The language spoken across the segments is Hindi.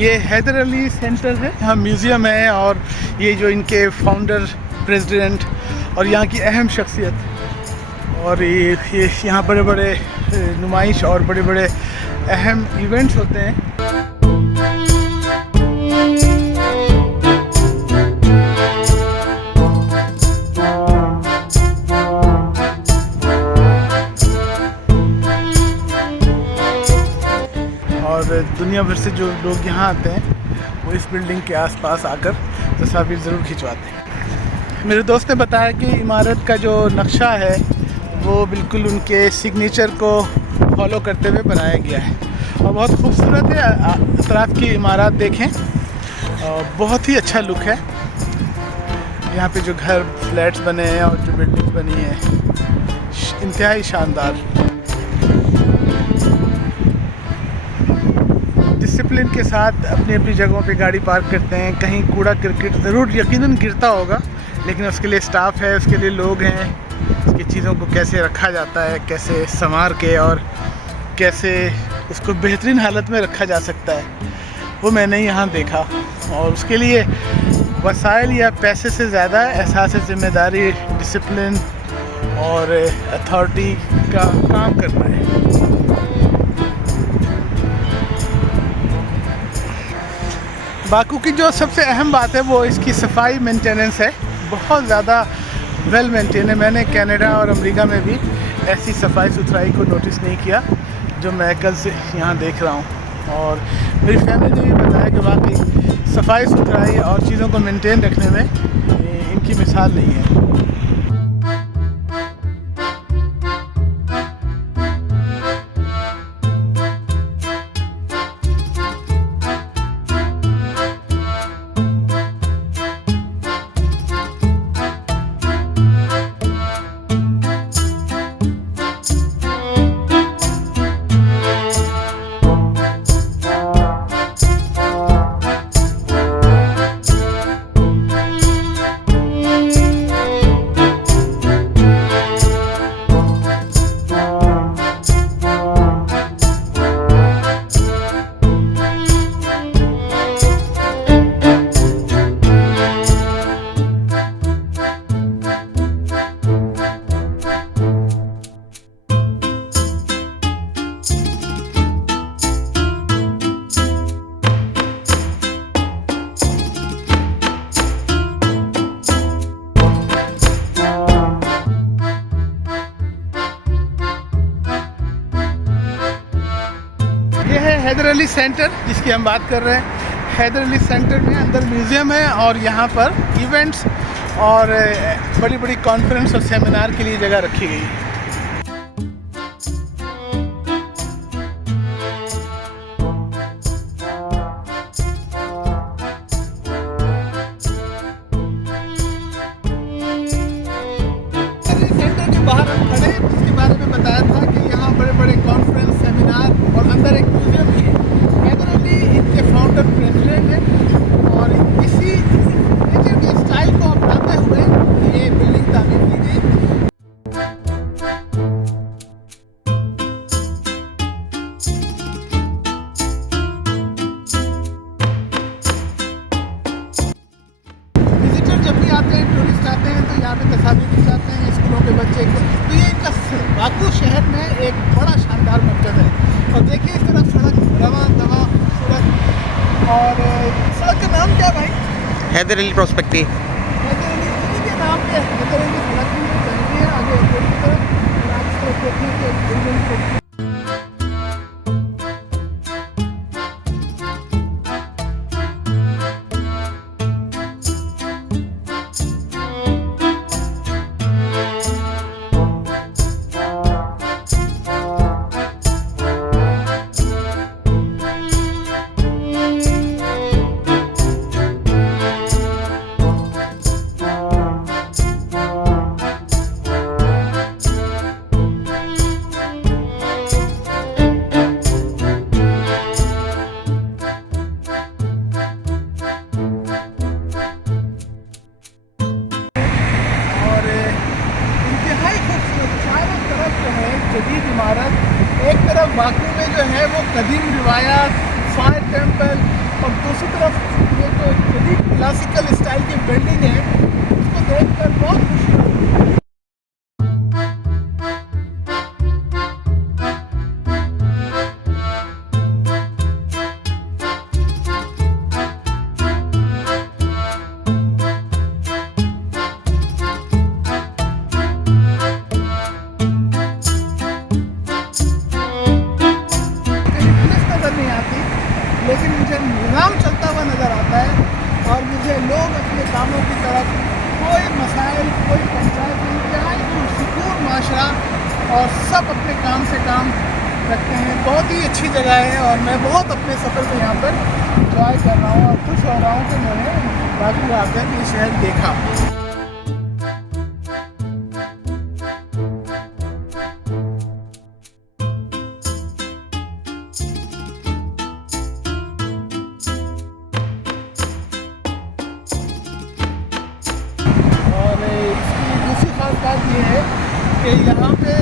ये हैदर अली सेंटर है, यहाँ म्यूज़ियम है और ये जो इनके फाउंडर, प्रेसिडेंट और यहाँ की अहम शख्सियत, और ये यहाँ बड़े बड़े नुमाइश और बड़े बड़े अहम इवेंट्स होते हैं। और दुनिया भर से जो लोग यहाँ आते हैं वो इस बिल्डिंग के आसपास आकर तस्वीर ज़रूर खिंचवाते हैं। मेरे दोस्त ने बताया कि इमारत का जो नक्शा है वो बिल्कुल उनके सिग्नेचर को फॉलो करते हुए बनाया गया है और बहुत खूबसूरत है। अतराफ़ की इमारत देखें, बहुत ही अच्छा लुक है। यहाँ पे जो घर, फ्लैट्स बने हैं और जो बिल्डिंग बनी है, इंतहाई शानदार। डिसिप्लिन के साथ अपनी अपनी जगहों पे गाड़ी पार्क करते हैं। कहीं कूड़ा क्रिकेट ज़रूर यकीनन गिरता होगा, लेकिन उसके लिए स्टाफ है, उसके लिए लोग हैं। उसकी चीज़ों को कैसे रखा जाता है, कैसे संवार के और कैसे उसको बेहतरीन हालत में रखा जा सकता है, वो मैंने यहाँ देखा। और उसके लिए वसाइल या पैसे से ज़्यादा एहसास ज़िम्मेदारी, डिसिप्लिन और अथॉरिटी का काम करना है। बाकू की जो सबसे अहम बात है वो इसकी सफाई मेंटेनेंस है, बहुत ज़्यादा वेल मेंटेन है। मैंने कनाडा और अमेरिका में भी ऐसी सफाई सुथराई को नोटिस नहीं किया जो मैं कल से यहाँ देख रहा हूँ। और मेरी फैमिली ने भी बताया कि वाकई सफाई सुथराई और चीज़ों को मेंटेन रखने में इनकी मिसाल नहीं है। हैदर अली सेंटर जिसकी हम बात कर रहे हैं, हैदर अली सेंटर में अंदर म्यूज़ियम है और यहाँ पर इवेंट्स और बड़ी बड़ी कॉन्फ्रेंस और सेमिनार के लिए जगह रखी गई है। सेंटर के बाहर हम खड़े, जिसके बारे में बताया था कि यहाँ बड़े बड़े कॉन्फ्रेंस, सेमिनार और अंदर एक म्यूज़ियम भी है। हैदर अली इनके फाउंडर, प्रेसिडेंट हैं और इसी नेचर के स्टाइल को अपनाते हुए ये बिल्डिंग तामीर की गई। विजिटर जब भी आते हैं, टूरिस्ट आते हैं तो यहाँ पे तस्वीर खिंचाते हैं स्कूलों के बच्चे को। तो ये इनका बाकू शहर में एक बड़ा शानदार मरकज़ है। और देखिए इस तरफ सड़क रवा दवा खूबसूरत। और सड़क का नाम क्या भाई? हैदर अली प्रोस्पेक्टी। हैदर अली उन्हीं के नाम पे हैदर अली सड़क भी चलती है आगे की तरफ। और आप इस तरफ देखिए कि बिल्डिंग को जदीद इमारत। एक तरफ बाकू में जो है वो कदीम रिवायात, फायर टेम्पल, और दूसरी तरफ ये जो जदीद क्लासिकल स्टाइल की बिल्डिंग है उसको देखकर बहुत खुशी हुई। नज़र नहीं आती, लेकिन मुझे निज़ाम चलता हुआ नज़र आता है और मुझे लोग अपने कामों की तरफ, कोई मसाइल, कोई पंचायत, इंतहाई सुकून माशरा, और सब अपने काम से काम रखते हैं। बहुत ही अच्छी जगह है और मैं बहुत अपने सफ़र में यहाँ पर इंजॉय कर रहा हूँ और खुश हो रहा हूँ कि मैंने बाकी आकर ये शहर देखा। और इसकी दूसरी खास बात ये है कि यहाँ पे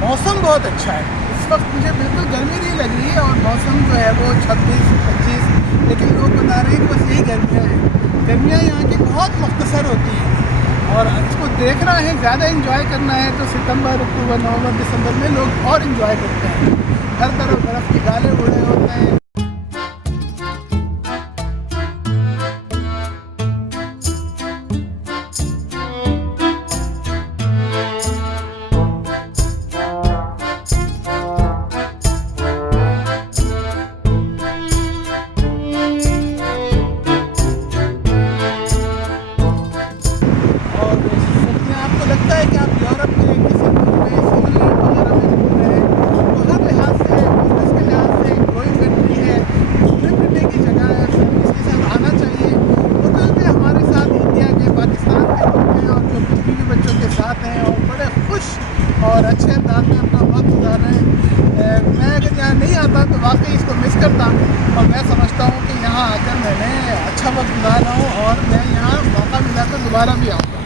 मौसम बहुत अच्छा है। इस वक्त मुझे बिल्कुल गर्मी नहीं लग रही है और मौसम जो है वो 26-25, लेकिन लोग बता रहे हैं कि बस यही गर्मियाँ हैं। गर्मियाँ यहाँ की बहुत मुख्तसर होती हैं और इसको देखना है, ज़्यादा इंजॉय करना है तो सितंबर, अक्टूबर, नवंबर, दिसंबर में लोग और इंजॉय करते हैं। हर तरफ बर्फ़ की गाले उड़े होते हैं। आपको लगता है कि आप यूरोप में किसी मुल्क में, स्विट्ज़रलैंड वगैरह में घूम रहे हैं, तो हर लिहाज से, बिजनेस के लिहाज से ग्रोइंग कंट्री है, घूमने फिरने की जगह है, फैमिलीज़ के साथ आना चाहिए। होटल में हमारे साथ इंडिया के, पाकिस्तान के लोग हैं और जो बीवी बच्चों के साथ हैं और बड़े खुश और अच्छे अंदाज में अपना वक्त गुजार रहे हैं। मैं अगर यहाँ नहीं आता तो वाकई इसको मिस करता और मैं समझता हूँ कि यहाँ आकर मैंने अच्छा वक्त गुजारा हूँ और मैं यहाँ मौका मिला तो दोबारा भी आऊँगा।